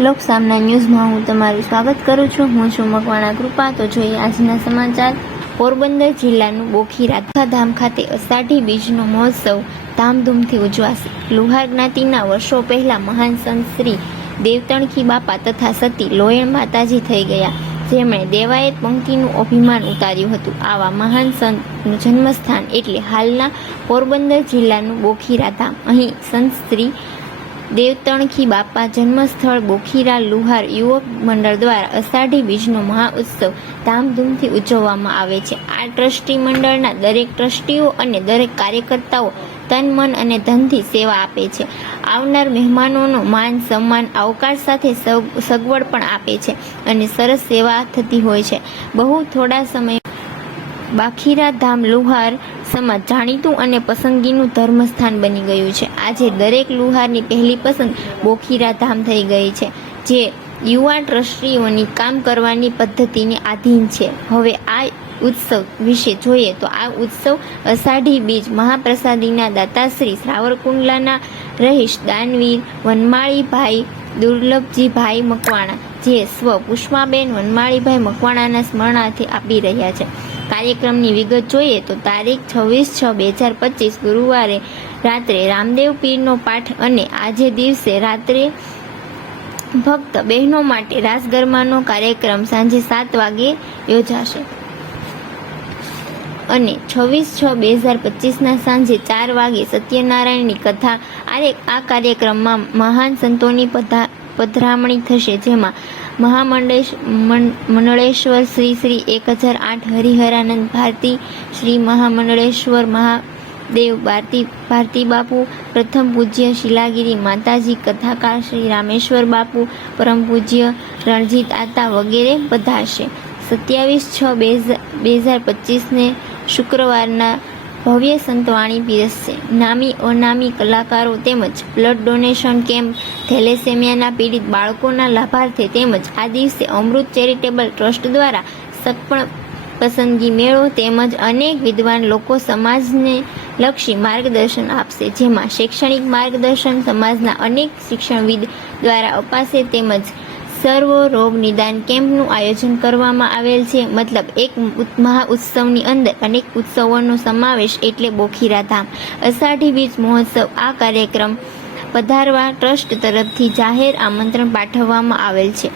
લોક સામના ન્યૂઝમાં હું તમારું સ્વાગત કરું છું. હું છું મકવાણા કૃપા. તો જોઈએ આજના સમાચાર. પોરબંદર જિલ્લાનું બોખી ધામ ખાતે અષાઢી બીજનો મહોત્સવ ધામધૂમથી ઉજવાશે. લુહાર જ્ઞાતિના વર્ષો પહેલાં મહાન સંત શ્રી દેવતણખી બાપા તથા સતી લોયણ માતાજી થઈ ગયા. જેમણે દેવાયત પંક્તિનું અભિમાન ઉતાર્યું હતું. આવા મહાન સંતનું જન્મસ્થાન એટલે હાલના પોરબંદર જિલ્લાનું બોખી રાધામ અહીં સંત શ્રી દેવતણખી બાપા જન્મસ્થળ બોખીરા લુહાર યુવક મંડળ દ્વારા અષાઢી બીજનો મહાઉત્સવ ધામધૂમથી ઉજવવામાં આવે છે. આ ટ્રસ્ટી મંડળના દરેક ટ્રસ્ટીઓ અને દરેક કાર્યકર્તાઓ તન, મન અને ધનથી સેવા આપે છે. આવનાર મહેમાનોનો માન, સન્માન અવકાશ સાથે સગ- સગવડ પણ આપે છે અને સરસ સેવા થતી હોય છે. બહુ થોડા સમય બાખીરા ધામ લુહાર સમાજ જાણીતું અને પસંદગીનું ધર્મસ્થાન બની ગયું છે. આજે દરેક લુહારની પહેલી પસંદ બોખીરા ધામ થઈ ગઈ છે, જે યુવા ટ્રસ્ટીઓની કામ કરવાની પદ્ધતિને આધીન છે. હવે આ ઉત્સવ વિશે જોઈએ તો આ ઉત્સવ અષાઢી બીજ મહાપ્રસાદીના દાતાશ્રી શ્રાવરકુંડલાના રહીશ દાનવીર, વનમાળીભાઈ, દુર્લભજીભાઈ મકવાણા, જે સ્વ પુષ્પાબેન વનમાળીભાઈ મકવાણાના સ્મરણાર્થે આપી રહ્યા છે. કાર્યક્રમની વિગત જોઈએ તો તારીખ છવ્વીસ છ બે હજાર પચીસ ગુરુવારે રાત્રે રામદેવ પીરનો પાઠ અને આજે દિવસે રાત્રે ભક્ત બહેનો માટે રાસ ગરબાનો કાર્યક્રમ સાંજે સાત વાગે યોજાશે. અને છવ્વીસ છ બે હજાર પચીસના સાંજે ચાર વાગે સત્યનારાયણની કથા, આ આ કાર્યક્રમમાં મહાન સંતોની પધા પધરામણી થશે, જેમાં મહામંડેશ મંડળેશ્વર શ્રી શ્રી એક હજાર આઠ હરિહરાનંદ ભારતી, શ્રી મહામંડળેશ્વર મહાદેવ ભારતી ભારતી બાપુ, પ્રથમ પૂજ્ય શિલાગીરી માતાજી, કથાકાર શ્રી રામેશ્વર બાપુ, પરમ પૂજ્ય રણજીત આતા વગેરે પધારશે. સત્યાવીસ છ બે હજાર બે હજાર પચીસને શુક્રવારના ભવ્ય સંતવાણી પીરસશે નામી, અનામી કલાકારો તેમજ બ્લડ ડોનેશન કેમ્પ થેલેસેમિયાના પીડિત બાળકોના લાભાર્થે તેમજ આ દિવસે અમૃત ચેરિટેબલ ટ્રસ્ટ દ્વારા સગપણ પસંદગી મેળો તેમજ અનેક વિદ્વાન લોકો સમાજને લક્ષી માર્ગદર્શન આપશે. જેમાં શૈક્ષણિક માર્ગદર્શન સમાજના અનેક શિક્ષણવિદ દ્વારા અપાશે તેમજ સર્વ રોગ નિદાન કેમ્પનું આયોજન કરવામાં આવેલ છે. મતલબ એક મહા ઉત્સવની અંદર અનેક ઉત્સવોનો સમાવેશ એટલે બોખીરા ધામ. અષાઢી બીજ મહોત્સવ આ કાર્યક્રમ પધારવા ટ્રસ્ટ તરફથી જાહેર આમંત્રણ પાઠવવામાં આવેલ છે.